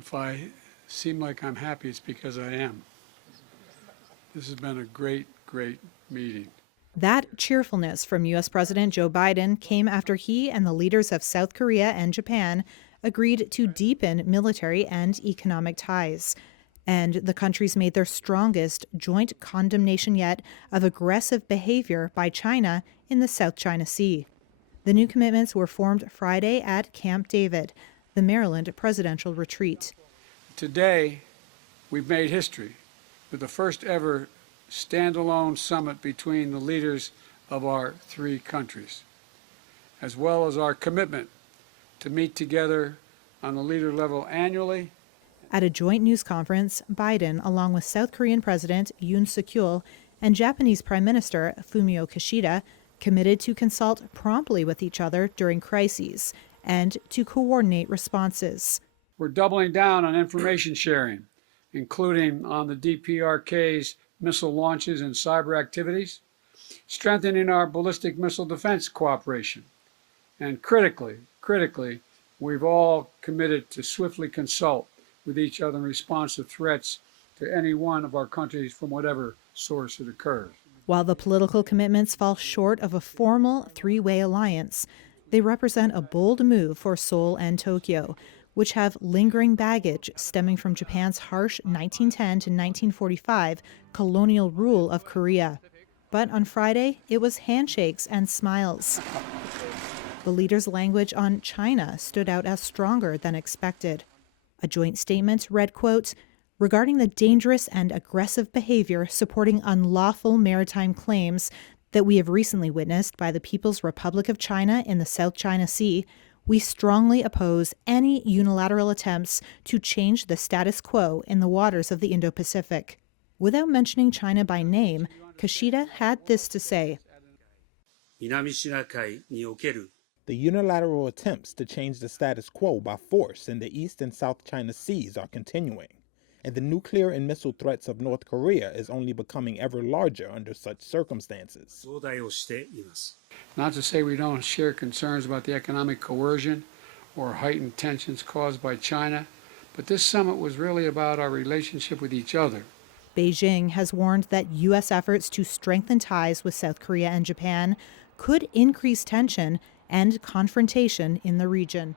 If I seem like I'm happy, it's because I am. This has been a great, great meeting. That cheerfulness from U.S. President Joe Biden came after he and the leaders of South Korea and Japan agreed to deepen military and economic ties. And the countries made their strongest joint condemnation yet of aggressive behavior by China in the South China Sea. The new commitments were formed Friday at Camp David, the Maryland presidential retreat. Today, we've made history with the first ever standalone summit between the leaders of our three countries, as well as our commitment to meet together on the leader level annually. At a joint news conference, Biden, along with South Korean President Yoon Suk-yeol and Japanese Prime Minister Fumio Kishida, committed to consult promptly with each other during crises and to coordinate responses. We're doubling down on information sharing, including on the DPRK's missile launches and cyber activities, strengthening our ballistic missile defense cooperation, and critically, we've all committed to swiftly consult with each other in response to threats to any one of our countries from whatever source it occurs. While the political commitments fall short of a formal three-way alliance, they represent a bold move for Seoul and Tokyo, which have lingering baggage stemming from Japan's harsh 1910 to 1945 colonial rule of Korea. But on Friday, it was handshakes and smiles. The leaders' language on China stood out as stronger than expected. A joint statement read, quote, regarding the dangerous and aggressive behavior supporting unlawful maritime claims that we have recently witnessed by the People's Republic of China in the South China Sea, we strongly oppose any unilateral attempts to change the status quo in the waters of the Indo-Pacific. Without mentioning China by name, Kishida had this to say. The unilateral attempts to change the status quo by force in the East and South China Seas are continuing, and the nuclear and missile threats of North Korea is only becoming ever larger under such circumstances. Not to say we don't share concerns about the economic coercion or heightened tensions caused by China, but this summit was really about our relationship with each other. Beijing has warned that U.S. efforts to strengthen ties with South Korea and Japan could increase tension and confrontation in the region.